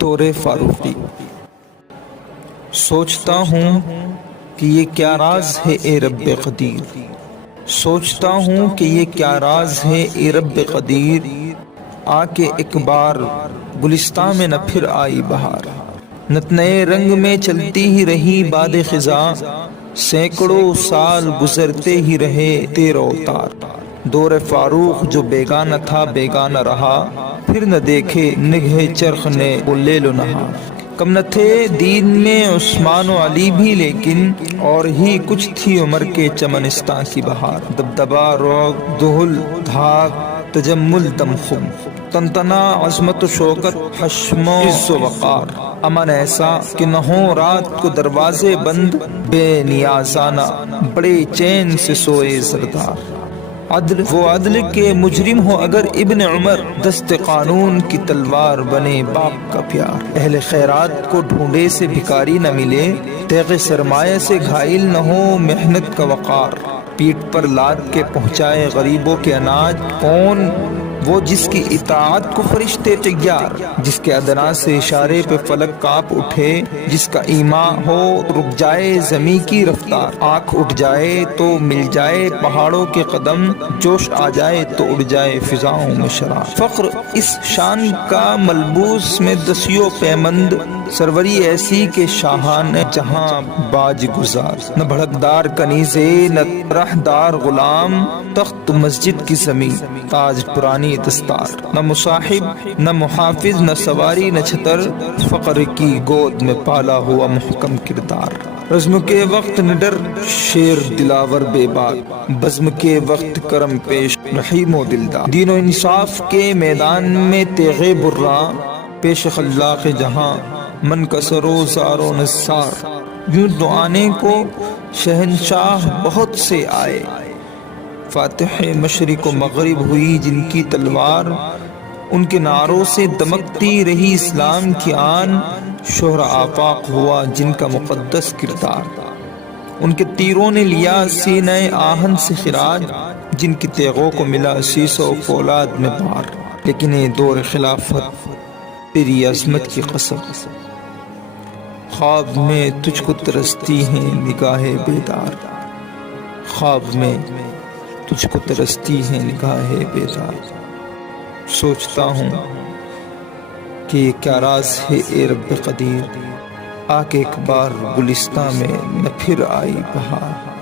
دور فاروقی۔ سوچتا ہوں کہ یہ کیا راز ہے اے رب قدیر، سوچتا ہوں کہ یہ کیا راز ہے اے رب قدیر، آ کے ایک بار گلستان میں نہ پھر آئی بہار، نت نئے رنگ میں چلتی ہی رہی باد خزاں، سینکڑوں سال گزرتے ہی رہے تیرو تار، دور فاروق جو بیگانہ تھا بیگانہ رہا، پھر نہ دیکھے نگہ چرخ نے وہ لیل و نہار، کم نہ تھے دین میں عثمان و علی بھی، لیکن اور ہی کچھ تھی عمر کے چمنستان کی بہار، دبدبا روگ دہل دھاک تجمل دمخم، تنتنا عظمت و شوکت حشم و عز و وقار، امن ایسا کہ نہ ہو رات کو دروازے بند، بے نیازانہ بڑے چین سے سوئے زردار، عدل وہ عدل کے مجرم ہو اگر ابن عمر، دست قانون کی تلوار بنے باپ کا پیار، اہل خیرات کو ڈھونڈے سے بھکاری نہ ملے، تیغ سرمایہ سے گھائل نہ ہو محنت کا وقار، پیٹھ پر لاد کے پہنچائے غریبوں کے اناج، کون وہ جس کی اطاعت کو فرشتے تیار، جس کے ادنا سے اشارے پہ فلک کانپ اٹھے، جس کا ایمان ہو رک جائے زمیں کی رفتار، آنکھ اٹھ جائے تو مل جائے پہاڑوں کے قدم، جوش آ جائے تو اڑ جائے فضاؤں میں شرار، فخر اس شان کا ملبوس میں دسیوں پیمند، سروری ایسی کہ شاہان جہاں باج گزار، نہ بھڑکدار کنیزے نہ رہدار غلام، تخت مسجد کی زمین تاج پرانی دستار، نہ مصاحب نہ محافظ نہ سواری نہ چھتر، فقر کی گود میں پالا ہوا محکم کردار، رزم کے وقت نڈر شیر دلاور بے باک، بزم کے وقت کرم پیش رحیم و دلدار، دین و انصاف کے میدان میں تیغ برا، پیش خلاق جہاں من کسر و زار و نثار، یوں تو آنے کو شہنشاہ بہت سے آئے، فاتح مشرق و مغرب ہوئی جن کی تلوار، ان کے نعروں سے دمکتی رہی اسلام کی آن، شہر آفاق ہوا جن کا مقدس کردار، ان کے تیروں نے لیا سینہ آہن سے خراج، جن کی تیغوں کو ملا سیسو فولاد میں بار، لیکن یہ دور خلافت تیری عظمت کی قسم، خواب میں تجھ کو ترستی ہیں نگاہ بیدار، خواب میں تجھ کو ترستی ہیں نگاہ بیدار، سوچتا ہوں کہ یہ کیا راز ہے اے رب قدیر، آ کے ایک بار گلستان میں نہ پھر آئی بہار۔